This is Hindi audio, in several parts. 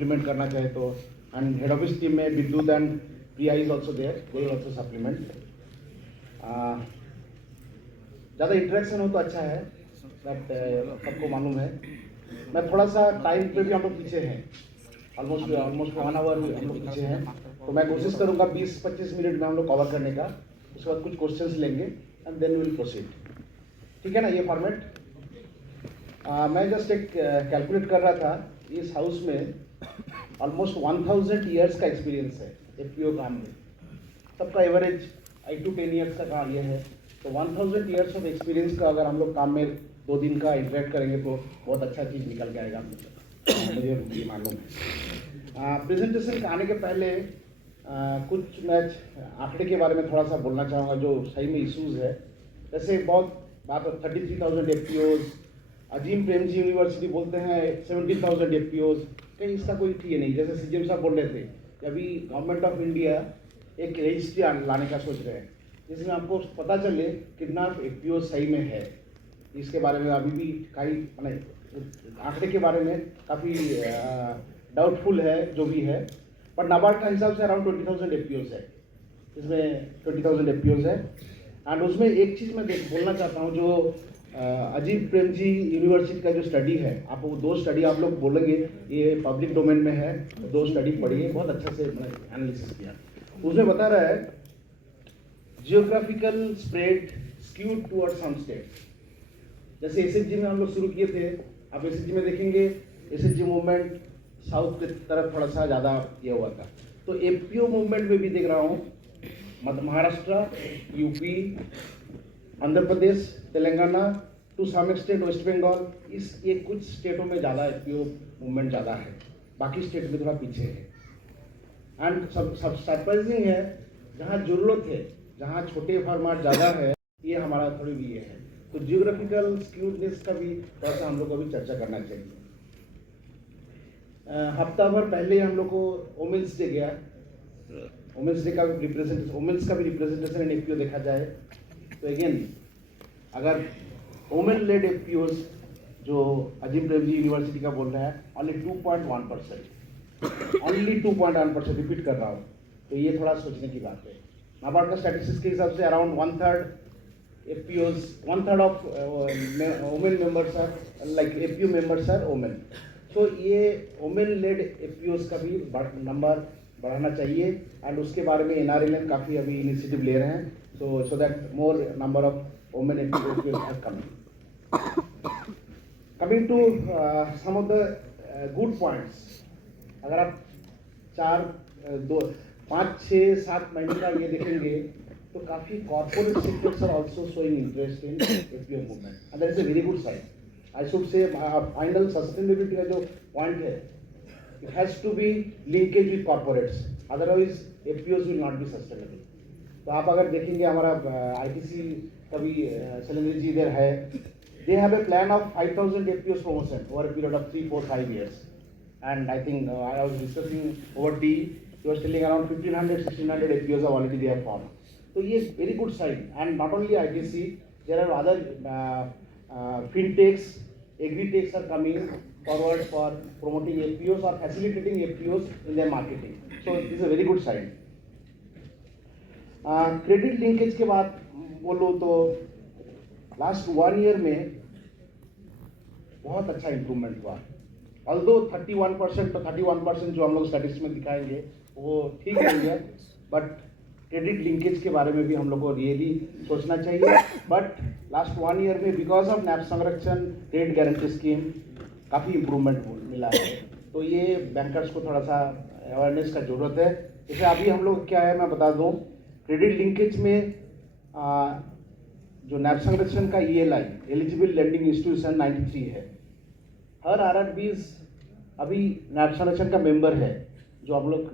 सप्लीमेंट करना चाहे तो, एंड हेड ऑफिस टीम में Vidyut and Priya is also there, they also supplement. ज़्यादा इंटरेक्शन हो तो अच्छा है, बट सबको मालूम है मैं थोड़ा सा टाइम पे भी हम लोग पीछे हैं, ऑलमोस्ट 1 आवर हम लोग पीछे हैं, तो मैं कोशिश करूँगा 20-25 मिनट में हम लोग कवर करने का, उसके बाद कुछ क्वेश्चंस लेंगे एंड देन विल प्रोसीड। ठीक है ना ये फॉर्मेट? मैं जस्ट एक कैलकुलेट कर रहा था, इस हाउस में ऑलमोस्ट 1000 ईयर्स का एक्सपीरियंस है एफपीओ काम में, सबका एवरेज 8 to 10 ईयर्स का काम ये है, तो 1000 ईयर्स ऑफ एक्सपीरियंस का अगर हम लोग काम में 2 दिन का इंटरेक्ट करेंगे तो बहुत अच्छा चीज़ निकल के आएगा, मुझे ये मालूम है। प्रेजेंटेशन आने के पहले कुछ मैं आंकड़े के बारे में थोड़ा सा बोलना चाहूँगा जो सही में इशूज़ है। जैसे बहुत बात 33,000 एफपीओज, अजीम प्रेमजी यूनिवर्सिटी बोलते हैं 17,000 एफपीओज, कहीं इसका कोई ठीक नहीं। जैसे सीजीएम साहब बोल रहे थे कि अभी गवर्नमेंट ऑफ इंडिया एक रजिस्ट्री लाने का सोच रहे हैं जिसमें आपको पता चले कितना एफपीओ सही में है। इसके बारे में अभी भी कई आंकड़े के बारे में काफ़ी डाउटफुल है जो भी है, पर नाबार्ड के हिसाब से अराउंड 20,000 एफपीओज है, इसमें 20,000 एफपीओज है। एंड उसमें एक चीज़ मैं बोलना चाहता हूँ, जो अजीम प्रेमजी यूनिवर्सिटी का जो स्टडी है, आप वो 2 स्टडी आप लोग बोलेंगे ये पब्लिक डोमेन में है, 2 स्टडी पढ़िए, बहुत अच्छा से एनालिसिस किया। उसमें बता रहा है geographical spread skewed toward some state. जैसे एसएचजी में हम लोग शुरू किए थे, आप एसएचजी में देखेंगे एसएचजी मूवमेंट साउथ की तरफ थोड़ा सा ज़्यादा ये हुआ था, तो एफपीओ मूवमेंट में भी देख रहा हूँ Maharashtra, UP, Andhra Pradesh, Telangana, to some extent West Bengal, इस ये कुछ स्टेटों में ज़्यादा एफपीओ मूवमेंट ज़्यादा है, बाकी स्टेट में थोड़ा पीछे है। एंड सब सरप्राइजिंग है, जहाँ जरूरत है, जहाँ छोटे फार्मर ज़्यादा है, ये हमारा थोड़ी भी ये है, तो जियोग्राफिकल स्क्यूडनेस का भी थोड़ा सा हम लोग को भी चर्चा करना चाहिए। हफ्ता भर पहले हम लोग को वुमेन्स डे गया, वुमेन्स डे का वुमेन्स का भी रिप्रेजेंटेशन इन एफपीओ देखा जाए तो अगेन अगर वुमेन लेड एफपीओज जो अजीम प्रेमजी यूनिवर्सिटी का बोल रहा है ओनली 2.1%, ओनली 2.1%, रिपीट कर रहा हूँ, तो ये थोड़ा सोचने की बात है। नाबार्ड का स्टैटिस्टिक्स के हिसाब से around 1/3 FPOs, 1/3 of women members are like FPO members are women, तो ये वुमेन लेड एफपीओज का भी नंबर बढ़ाना चाहिए, एंड उसके बारे में एनआरएलएम काफ़ी अभी इनिशिएटिव ले रहे हैं, so that more number of women FPOs are coming. Coming to some of the good points, अगर आप 5-6-7 महीने का ये देखेंगे तो काफ़ी corporate sectors are also showing interest in FPO movement, and that is a very good sign. I should say final sustainability का जो पॉइंट है, it has to be linkage with corporates, otherwise FPOs will not be sustainable. तो आप अगर देखेंगे हमारा आईटीसी का भी शैलेंद्र जी इधर है, they have a plan of 5,000 FPOs promotion over a period of 3-4-5 years, and I think I was discussing over tea, he was telling around 1,500-1,600 FPOs are already they have formed. So ये very good sign, and not only ITC, there are other fintechs, agri-techs are coming forward for promoting FPOs or facilitating FPOs in their marketing. So this is a very good sign. Credit linkage के बाद बोलो तो लास्ट 1 year में बहुत अच्छा इंप्रूवमेंट हुआ, ऑल्दो 31% तो 31% जो हम लोग स्टैटिस्टिक्स में दिखाएंगे वो ठीक नहीं है, बट क्रेडिट लिंकेज के बारे में भी हम लोग को रियली सोचना चाहिए। बट लास्ट 1 year में बिकॉज ऑफ नैप संरक्षण क्रेडिट गारंटी स्कीम काफ़ी इम्प्रूवमेंट मिला है, तो ये बैंकर्स को थोड़ा सा अवेयरनेस का जरूरत है। जैसे अभी हम लोग क्या है मैं बता दूं, क्रेडिट लिंकेज में जो नैप संरक्षण का ELI एलिजिबल लेंडिंग इंस्टीट्यूशन 93 है, हर RRBs अभी नैप संरक्षण का मेंबर है, जो आप लोग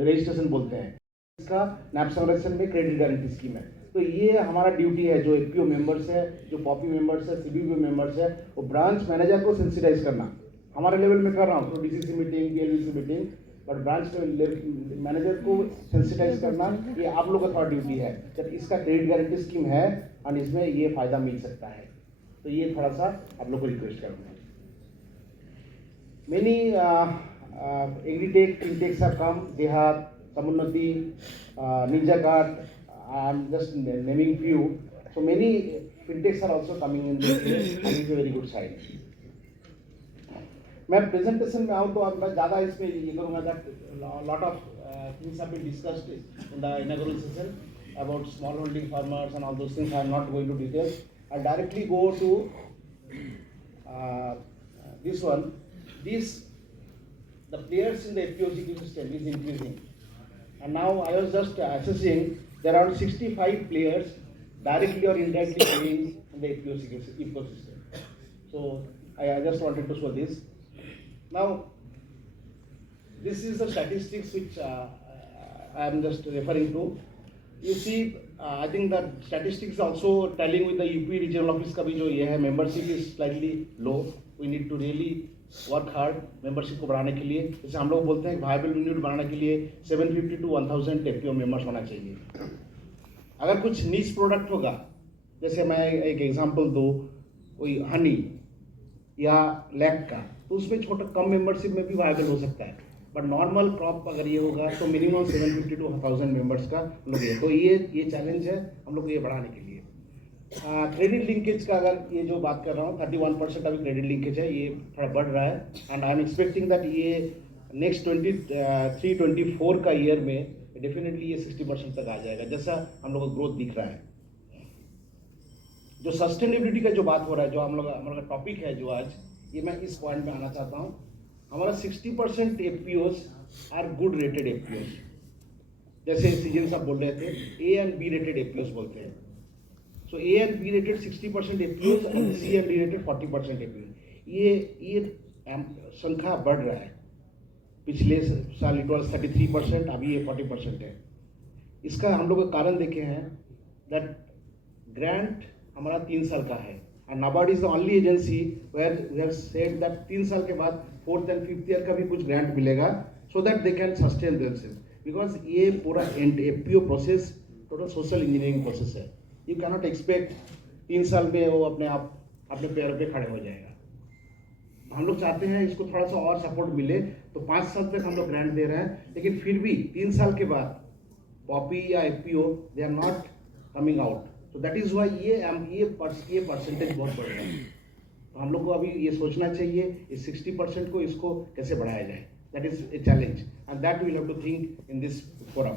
रजिस्ट्रेशन बोलते हैं, इसका नैप संरक्षण में क्रेडिट गारंटी स्कीम है। तो ये हमारा ड्यूटी है, जो एफपीओ मेंबर्स है, जो पॉपी मेंबर्स है, सीबीबी मेंबर्स है, वो ब्रांच मैनेजर को सेंसिटाइज करना, हमारे लेवल में कर रहा हूँ, तो DCC meeting, PLVC meeting, but branch manager को सेंसिटाइज करना ये आप लोगों का थोड़ा ड्यूटी है, जब इसका क्रेडिट गारंटी स्कीम है और इसमें ये फायदा मिल सकता है, तो ये थोड़ा सा आप लोग को रिक्वेस्ट करना है। Many Agritech, fintechs have come. Dehat, Samunnati, Ninja Cart. I'm just naming few. So many fintechs are also coming in this year, and it's a very good sign. मैं प्रेजेंटेशन में आऊँ तो अब मैं ज़्यादा इसमें ये करूँगा that lot of things have been discussed in the inaugural session about small holding farmers and all those things. I am not going to details. I'll directly go to this one. The players in the FPO ecosystem is increasing, and now I was just assessing there are 65 players directly or indirectly playing in the FPO ecosystem. So I just wanted to show this. Now, this is the statistics which I am just referring to. You see, I think that statistics also telling with the UP regional office का भी जो ये है membership is slightly low. We need to really work hard membership को बढ़ाने के लिए. जैसे हम लोग बोलते हैं viable unit बढ़ाने के लिए 750 to 1000 FPO members होना चाहिए. अगर कुछ niche product होगा, जैसे मैं एक example दूँ, कोई honey या लैक का, तो उसमें छोटा कम मेंबरशिप में भी वायबल हो सकता है. बट नॉर्मल क्रॉप अगर ये होगा तो मिनिमम 750 to 1000 मेंबर्स का हम लोग तो ये चैलेंज है हम लोग को ये बढ़ाने के लिए. क्रेडिट लिंकेज का अगर ये जो बात कर रहा हूँ 31% अभी क्रेडिट लिंकेज है, ये थोड़ा बढ़ रहा है. And I am expecting that ये नेक्स्ट 23-24 का ईयर में डेफिनेटली ये 60% तक आ जाएगा, जैसा हम लोग को ग्रोथ दिख रहा है. जो सस्टेनेबिलिटी का जो बात हो रहा है, जो हम लोग हमारा टॉपिक है जो आज, ये मैं इस पॉइंट में आना चाहता हूँ. हमारा 60% FPOs are good rated FPOs. जैसे सीजन साहब बोल रहे थे A and B rated FPOs बोलते हैं. So A and B rated 60% FPOs और C and D rated 40% FPOs. ये संख्या बढ़ रहा है. पिछले साल इट वाज 33%, अभी ये 40% है. इसका हम लोग कारण देखे हैं दैट ग्रांट हमारा 3 साल का है. And NABARD is the only agency where we have said that 3 साल के बाद 4th and 5th ईयर का भी कुछ ग्रांट मिलेगा so that they can sustain themselves. Because ये पूरा FPO process total social engineering process है. You cannot expect 3 साल में वो अपने आप अपने पैरों पे खड़े हो जाएगा. हम लोग चाहते हैं इसको थोड़ा सा और सपोर्ट मिले, तो 5 साल तक हम लोग ग्रांट दे रहे हैं, लेकिन फिर भी 3 साल के बाद पॉपी या FPO they are not coming out. तो दैट इज वाई ये परसेंटेज बहुत बढ़ रहा है. तो हम लोग को अभी ये सोचना चाहिए इस 60% को इसको कैसे बढ़ाया जाए. That is a challenge and that we have to think in this forum.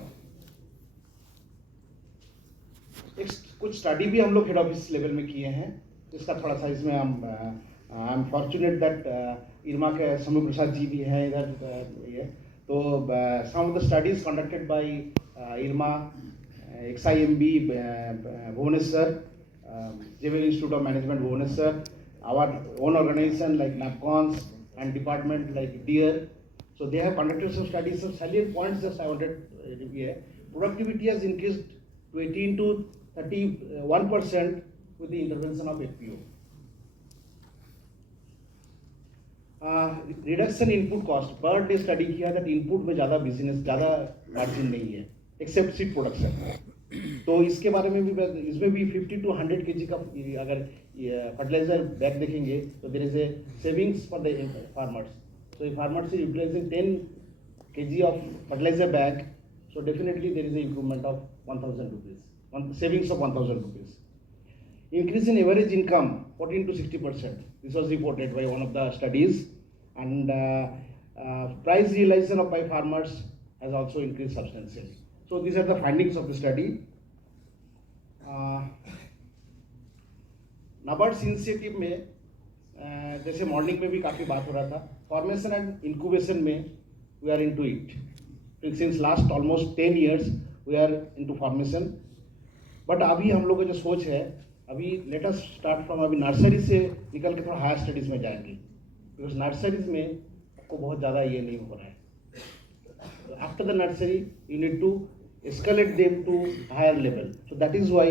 कुछ स्टडी भी हम लोग हेड ऑफिस लेवल में किए हैं, इसका थोड़ा सा इसमें I am fortunate that IRMA के समूह प्रसाद जी भी हैं इधर. ये तो some of the studies conducted by IRMA, XIMB Bhubaneswar, Xavier Institute of Management Bhubaneswar, our own organization like NAPCONS and department like DEAR. So they have conducted some studies. Some salient points just I wanted to hear. Productivity has increased to 18 to 31% with the intervention of FPO. Reduction input cost. BIRD ने study किया that input में ज़्यादा business ज़्यादा margin नहीं है, except seed production. तो इसके बारे में भी इसमें भी 50 to 100 kg का अगर फर्टिलाइजर बैग देखेंगे तो there is a savings for the farmers. So if farmers is utilising 10 kg of fertiliser bag, so definitely there is a improvement of 1000 rupees, savings of 1000 rupees. Increase in average income 14 to 60%. This was reported by one of the studies, and price realization of by farmers has also increased substantially. So these are the findings of the study. NABARD initiative में जैसे मॉर्निंग में भी काफ़ी बात हो रहा था, फॉर्मेशन एंड इंक्यूबेशन में we are into it. Since last almost 10 years we are into formation. But अभी हम लोग का जो सोच है, अभी लेट अस स्टार्ट फ्रॉम, अभी नर्सरी से निकल के थोड़ा हायर स्टडीज़ में जाएंगे, बिकॉज नर्सरीज में आपको बहुत ज़्यादा ये नहीं हो रहा है. After the nursery you need to escalate them to higher level. So that is why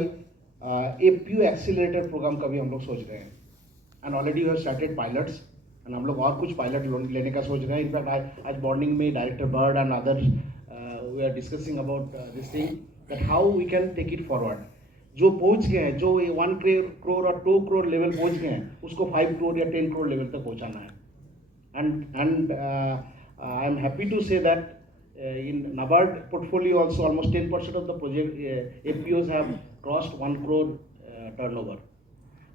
FPO accelerator program का भी हम लोग सोच रहे हैं, and already we have started pilots, and हम लोग और कुछ पायलट लेने का सोच रहे हैं. इनफैक्ट आज मॉर्निंग में director BIRD and other we are discussing about this thing that how we can take it forward. जो पहुंच गए हैं, जो 1 crore और 2 crore लेवल पहुंच गए हैं, उसको 5 crore या 10 crore लेवल तक पहुंचाना है. And I am happy to say that in NABARD portfolio also almost 10% of the project FPOs have crossed 1 crore turnover.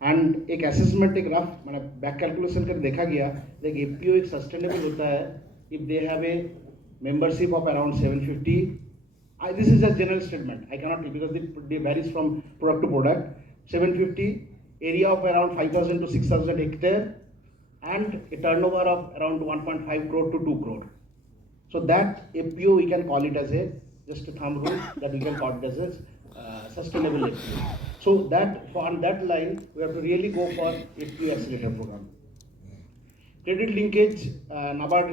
And एक असेसमेंट एक रफ मैंने बैक कैलकुलेशन कर देखा गया लाइक एपीओ एक सस्टेनेबल होता है if they have A membership of around 750. This is a general statement. I cannot because it varies from product to product. 750, area of around 5,000 to 6,000 hectare, and a turnover of around 1.5 crore to 2 crore. So that APO we can call it as a just a thumb rule that we can call it as a sustainable APO. So that on that line we have to really go for APO accelerator program. Credit linkage, NABARD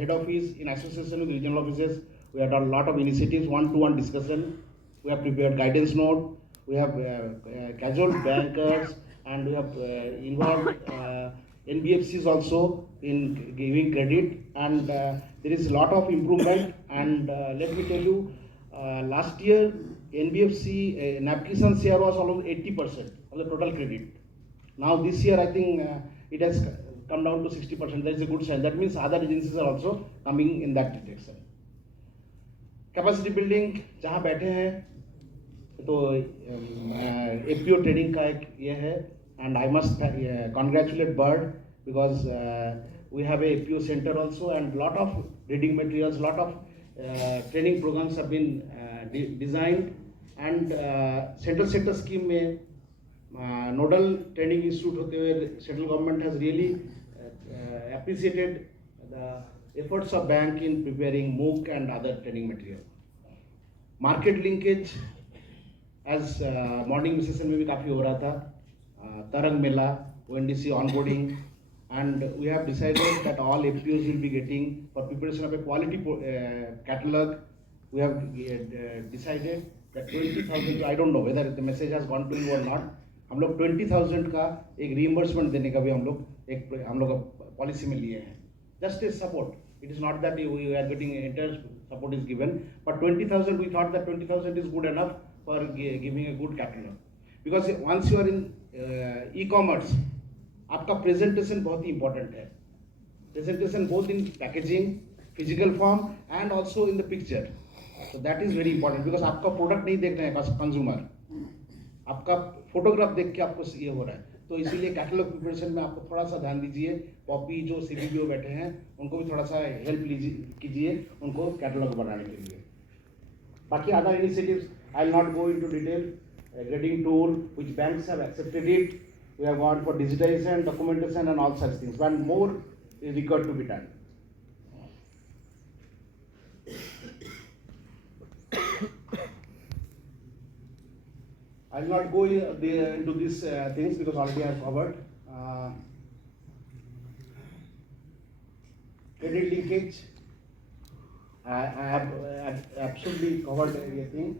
head office in association with regional offices, we have done a lot of initiatives, one-to-one discussion. We have prepared guidance note. We have casual bankers, and we have involved NBFCs also in giving credit. And there is a lot of improvement. And let me tell you, last year NBFC NABKISAN share was almost 80% of the total credit. Now this year I think it has come down to 60%. That is a good sign. That means other agencies are also coming in that direction. Capacity building जहाँ बैठे हैं तो एपीओ ट्रेनिंग का एक ये है and I must congratulate BIRD because we have a FPO centre also and lot of reading materials lot of training programmes have been designed and central sector scheme में नोडल ट्रेनिंग इंस्टीट्यूट होते हुए central government has really appreciated the efforts of bank in preparing MOOC and other training material. Market linkage, as morning session में भी काफ़ी हो रहा था, तरंग मेला, ONDC onboarding, and we have decided that all FPOs will be getting for preparation of a quality catalog. We have decided that 20,000. I don't know whether the message has gone to you or not. हम लोग 20,000 का एक reimbursement देने का भी हम लोग पॉलिसी में लिए हैं. Just as support. It is not that we are getting entire support is given, but 20,000 we thought that 20,000 is good enough for giving a good catalog. Because once you are in e-commerce, आपका presentation बहुत ही important है. Presentation both in packaging, physical form, and also in the picture. So that is very important because आपका product नहीं देख रहे हैं बस consumer. आपका photograph देख के आपको ये हो रहा है. तो इसीलिए कैटलॉग प्रिपरेशन में आपको थोड़ा सा ध्यान दीजिए. पॉपी जो सीबीबीओ बैठे हैं उनको भी थोड़ा सा हेल्प कीजिए उनको कैटलॉग बनाने के लिए. बाकी other initiatives I will not go into detail. Grading tool which banks have accepted it. We have gone for digitisation, documentation and all such things. One more is required to be done. I will not go into these things because already I have covered. Credit linkage, I have absolutely covered everything.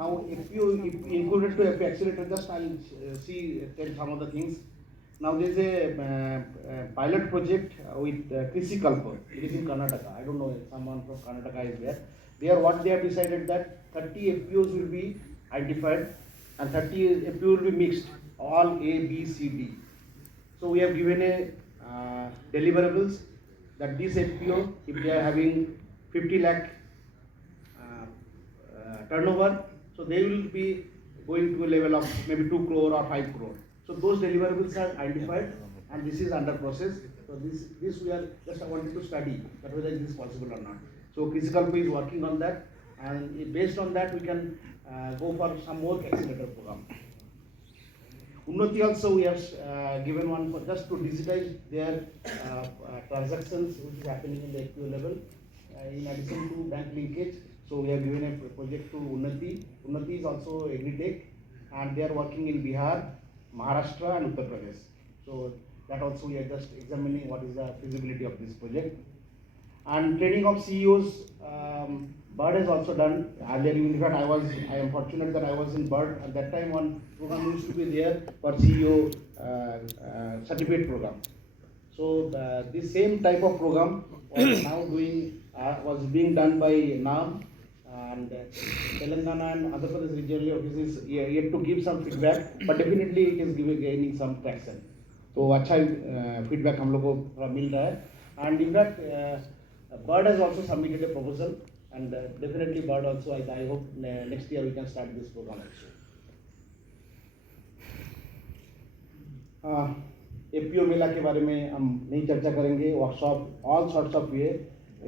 Now, if you included to FP accelerator, just I will tell some of the things. Now there is a pilot project with Krisikalpa. It is in Karnataka. I don't know if someone from Karnataka is there. There, what they have decided that 30 FPOs will be identified. And 30 FPO will be mixed, all A, B, C, D. So we have given a deliverables that this FPO, if they are having 50 lakh turnover, so they will be going to a level of maybe 2 crore or 5 crore. So those deliverables are identified, and this is under process. So this we are just wanted to study that whether it is possible or not. So Krisikalpa is working on that, and based on that we can go for some more accelerator program. Unnati also we have given one for just to digitize their transactions which is happening in the FPO level in addition to bank linkage. So we have given a project to Unnati. Unnati is also agri-tech and they are working in Bihar, Maharashtra and Uttar Pradesh. So that also we are just examining what is the feasibility of this project. And training of CEOs, BIRD has also done. Earlier, in fact, I am fortunate that I was in BIRD at that time. One program used to be there for CEO certificate program. So this same type of program was now was being done by NAM and Telangana and Andhra Pradesh regional offices yet to give some feedback, but definitely it is gaining some traction. तो अच्छा feedback हम लोग को मिल रहा है. And in fact Bird has also submitted a proposal, and definitely Bird also, I hope next year we can start this program also. APO मेला के बारे में हम नहीं चर्चा करेंगे. वर्कशॉप ऑल सॉर्ट्स ऑफ ये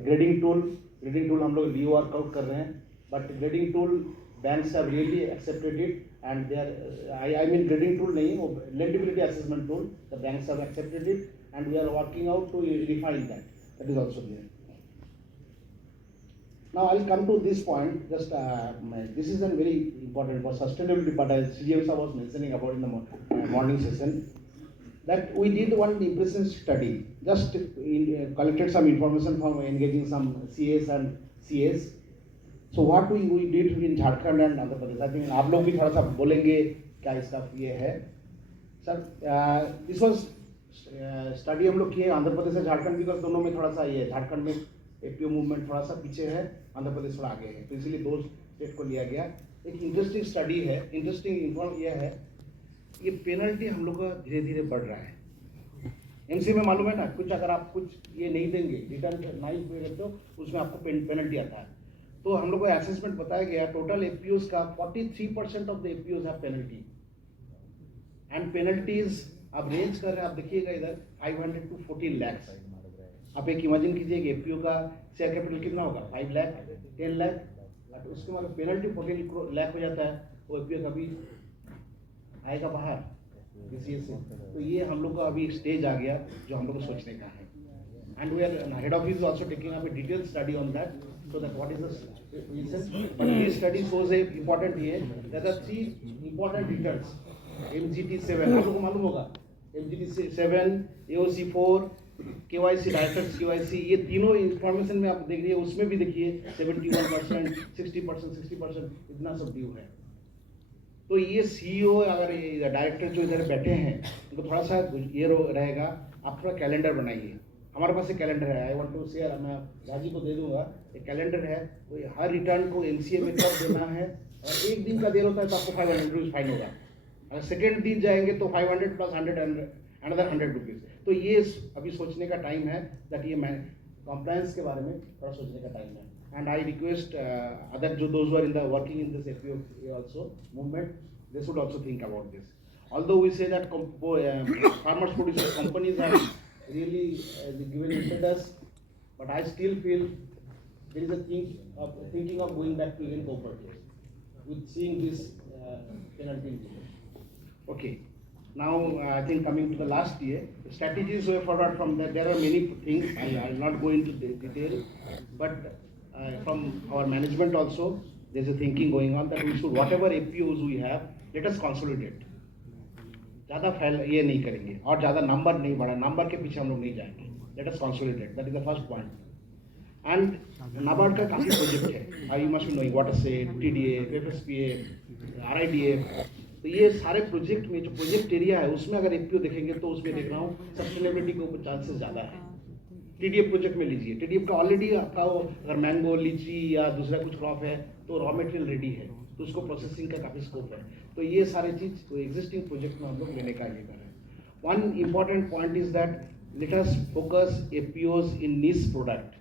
ग्रेडिंग टूल हम लोग वर्कआउट कर रहे हैं, but grading tool banks have really accepted it, and they are I mean grading tool नहीं, वो lendability assessment tool, the banks have accepted it, and we are working out to refine that is also there. Now I'll come to this point. Just this is a very important for sustainability, but as CGM sir was mentioning about in the morning session, that we did one impression study. Just collected some information from engaging some CAs and CAs. So what we did in Jharkhand and Andhra Pradesh. I think आप लोग भी थोड़ा सा बोलेंगे क्या इसका ये है. Sir, this was study हम लोग किए आंध्र प्रदेश और झारखंड, बिकॉज दोनों में थोड़ा सा ये है. झारखंड में एपीओ मूवमेंट थोड़ा सा पीछे है, आंध्र प्रदेश थोड़ा आगे है, तो इसलिए दो स्टेट को लिया गया. एक इंटरेस्टिंग स्टडी है, इंटरेस्टिंग इन्फॉर्म यह है, ये पेनल्टी हम लोग का धीरे धीरे बढ़ रहा है. एमसी में मालूम है ना, कुछ अगर आप कुछ ये नहीं देंगे, रिटर्न नहीं देंगे तो उसमें आपको पेनल्टी आता है. तो हम लोग को असेसमेंट बताया गया, टोटल एपीओज का 43% of the APOs have penalty, and penalties आप रेंज कर रहे हैं. आप देखिएगा इधर 500 to 14 lakhs. आप एक इमेजिन कीजिए कि एपीओ का शेयर कैपिटल कितना होगा, 5 लाख, 10 लाख, और उसके बाद पेनल्टी 14 लाख हो जाता है, वो एपीओ कभी आएगा बाहर बीसीए से. तो ये हम लोग का अभी एक स्टेज आ गया जो हम लोग को सोचने का है, and we are head office also taking up a detail study on that, so that what is the reason. But this study shows a important here, there are 3 important returns. MGT7 आप लोगों को मालूम होगा, MGT7, AOC4, KYC, directors KYC, ये तीनों इंफॉर्मेशन में आप देख रही है. उसमें भी देखिए 71%, 60%, इतना सब ड्यू है. तो ये सीईओ अगर डायरेक्टर जो इधर बैठे हैं उनको थोड़ा सा ये रहेगा, आप थोड़ा कैलेंडर बनाइए. हमारे पास एक कैलेंडर है, आई वांट टू शेयर, मैं राजी को दे दूंगा. एक कैलेंडर है, तो हर रिटर्न को एनसीए में कब देना है, और एक दिन का देर होता है तो आपको 500 रुपीज़ फाइन होगा. अगर सेकेंड दिन जाएंगे तो 500 + 100 अनदर 100 रुपीज़. तो ये अभी सोचने का टाइम है, दैट ये मैं कॉम्प्लायंस के बारे में थोड़ा सोचने का टाइम है. एंड आई रिक्वेस्ट अदर जो those are in the working in this FPO also movement, they should also think about this. Although we say that farmers producer companies have really given impetus, but I still feel there is a thinking of going back to even cooperative with seeing this penalty. Okay, now I think coming to the last year, the strategies way forward from that, there are many things. I will not go into detail, but from our management also, there is a thinking going on that we should, whatever APOs we have, let us consolidate. ज़्यादा फैल ये नहीं करेंगे और ज़्यादा नंबर नहीं बढ़ा, नंबर के पीछे हम लोग नहीं जाएंगे. Let us consolidate, that is the first point. And NABARD का काफ़ी प्रोजेक्ट है, आई यू मस्ट नो वाटर से TDA, FSPA, RIDA. तो ये सारे प्रोजेक्ट में जो प्रोजेक्ट एरिया है उसमें अगर एपीओ देखेंगे तो उसमें देख रहा हूँ सस्टेनेबिलिटी के ऊपर चांसेस ज़्यादा है. TDF प्रोजेक्ट में लीजिए, TDF का ऑलरेडी आपका अगर मैंगो, लीची या दूसरा कुछ क्रॉप है तो रॉ मटेरियल रेडी है, तो उसको प्रोसेसिंग का काफ़ी स्कोप है. तो ये सारे चीज़ तो एग्जिस्टिंग प्रोजेक्ट में हम लोग लेने का ये कर रहे हैं. One important point is that let us focus APOs in niche product.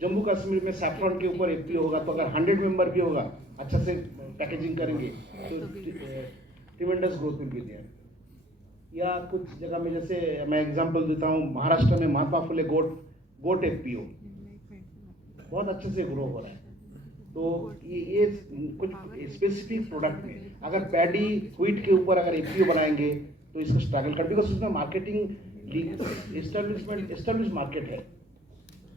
Jammu Kashmir में सैफरॉन के ऊपर एपीओ होगा, तो अगर 100 मेंबर भी होगा, अच्छा से पैकेजिंग करेंगे तो tremendous growth will be there. या कुछ जगह में, जैसे मैं एग्जांपल देता हूँ, महाराष्ट्र में महात्मा फुले गोट एपीओ बहुत अच्छे से ग्रो हो रहा है. तो ये कुछ स्पेसिफिक प्रोडक्ट में अगर पैडी व्हीट के ऊपर अगर एपीओ बनाएंगे तो इसको स्ट्रगल कर, बिकॉज उसमें मार्केटिंग एस्टेब्लिश मार्केट है,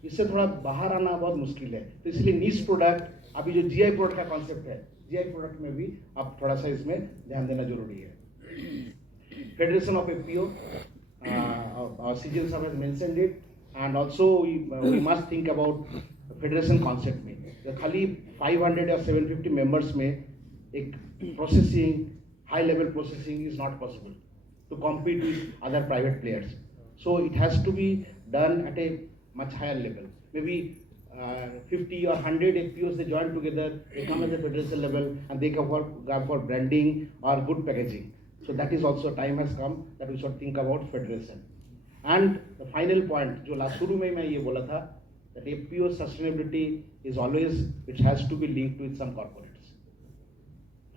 इससे थोड़ा बाहर आना बहुत मुश्किल है. तो इसलिए नीश प्रोडक्ट, अभी जो जीआई प्रोडक्ट का कॉन्सेप्ट है, जीआई प्रोडक्ट में भी आप थोड़ा सा इसमें ध्यान देना जरूरी है. Federation of APO, our CGM sir has mentioned it, and also we must think about federation concept में. खाली 500 या 750 members में एक processing, high level processing is not possible to compete with other private players. So it has to be done at a much higher level. Maybe 50 or 100 APOs they join together, they come at the federation level, and they go for branding or good packaging. So that is also time has come that we should think about federation. And the final point जो लास्ट शुरू में मैं ये बोला था that FPO sustainability is always it has to be linked with some corporates.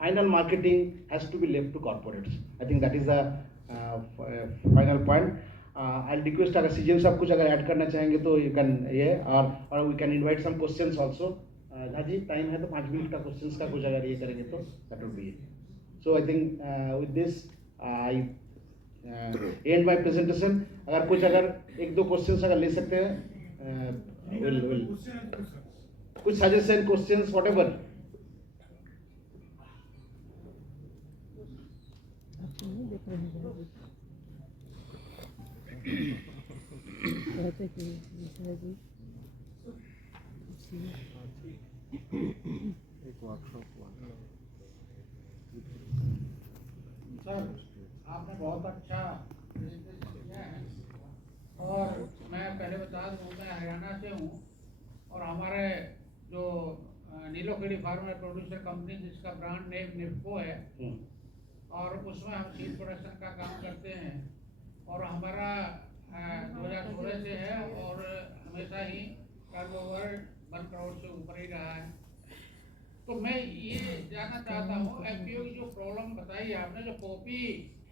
Final marketing has to be left to corporates. I think that is the final point. I request अगर सीजीएम साहब कुछ अगर ऐड करना चाहेंगे तो यू कैन ये और we can invite some questions also. जी टाइम है तो 5 मिनट का क्वेश्चंस का कुछ अगर ये करेंगे तो that would be. So I think with this I and my presentation. अगर एक दो क्वेश्चंस अगर ले सकते हैं विल कुछ सजेशन क्वेश्चंस व्हाटएवर. सर आपने बहुत अच्छा प्रेजेंटेशन किया है और मैं पहले बता दूँ मैं हरियाणा से हूँ और हमारे जो नीलोखेड़ी फार्मर प्रोड्यूसर कंपनी जिसका ब्रांड नेम निफ्को है और उसमें हम सीड प्रोडक्शन का काम करते हैं और हमारा 2016 से है और हमेशा ही टर्नओवर 1 करोड़ से ऊपर ही रहा है. तो मैं ये जानना चाहता हूँ एफपीओ की जो प्रॉब्लम बताई आपने जो पॉपी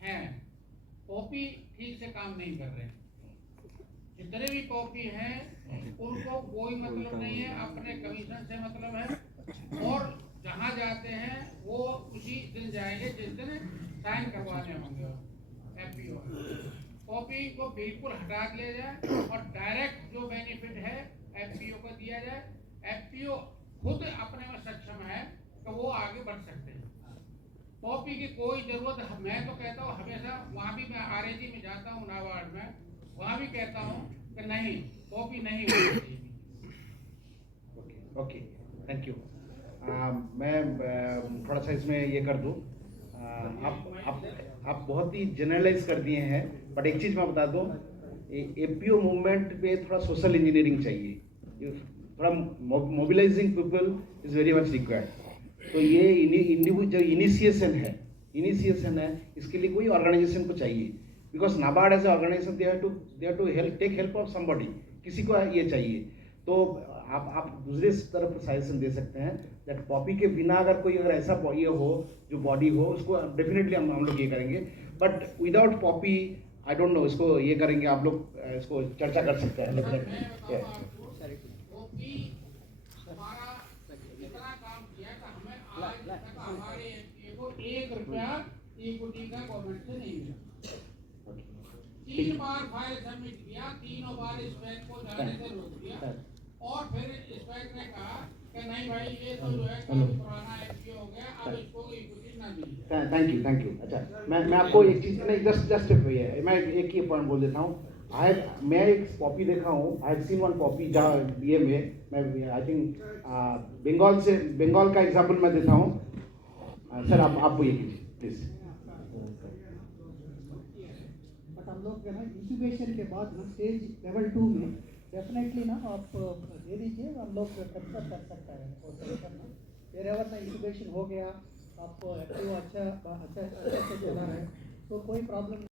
हैं पॉपी ठीक से काम नहीं कर रहे. जितने भी पॉपी हैं उनको कोई मतलब नहीं है, अपने कमीशन से मतलब है और जहाँ जाते हैं वो उसी दिन जाएंगे जिस दिन साइन करवाने होंगे. एफपीओ कॉपी को बिल्कुल हटा दिया जाए और डायरेक्ट जो बेनिफिट है एफपीओ को दिया जाए. एफपीओ खुद अपने में सक्षम है तो वो आगे बढ़ सकते हैं. कॉपी की कोई जरूरत मैं तो कहता हूँ हमेशा वहाँ भी मैं आरएजी में जाता हूँ नाबार्ड में वहाँ भी कहता हूँ कि नहीं कॉपी नहीं होनी चाहिए. Okay thank you. मैं थोड़ा सा इसमें ये कर दूँ. आप बहुत ही जनरलाइज कर दिए हैं बट एक चीज़ मैं बता दूँ एपीओ मूवमेंट पे थोड़ा सोशल इंजीनियरिंग चाहिए. थोड़ा mobilising people is very much required. तो ये जो इनिशिएशन है इसके लिए कोई ऑर्गेनाइजेशन को चाहिए because NABARD as a organisation they have to take help of somebody. किसी को ये चाहिए. तो आप दूसरे तरफ सजेशन दे सकते हैं दैट पॉपी के बिना अगर ऐसा ये हो जो बॉडी हो उसको डेफिनेटली हम लोग ये करेंगे but without Poppy I don't know इसको ये करेंगे. आप लोग इसको चर्चा कर सकते हैं. हमारा इतना काम किया कि हमें आज तक हमारे एफपीओ को 1 रुपया इक्विटी का गवर्नमेंट से नहीं मिला. 3 बार फाइल सबमिट किया, तीनों बार स्पैक को जाने से रोक दिया और फिर स्पैक ने कहा कि नहीं भाई ये तो जो है काफी पुराना एफपीओ हो गया अब इसको इक्विटी ना मिले. Thank you. अच्छा मैं आपको एक चीज़ नहीं जस्ट मैं एक ही पॉइंट बोल देता हूँ. मैं एक पॉपी देखा हूँ. I have seen one Poppy जहाँ ये मैं आई थिंक बंगाल का एग्जाम्पल मैं देता हूँ. सर आप ये कीजिए प्लीज. बट हम लोग ना इंक्यूबेशन के बाद ना स्टेज लेवल 2 में डेफिनेटली ना आप दे दीजिए हम लोग कंसल्ट कर सकते हैं और फिर अगर ना इंक्यूबेशन हो गया आपको एक्टिव अच्छा से चला रहा है तो कोई प्रॉब्लम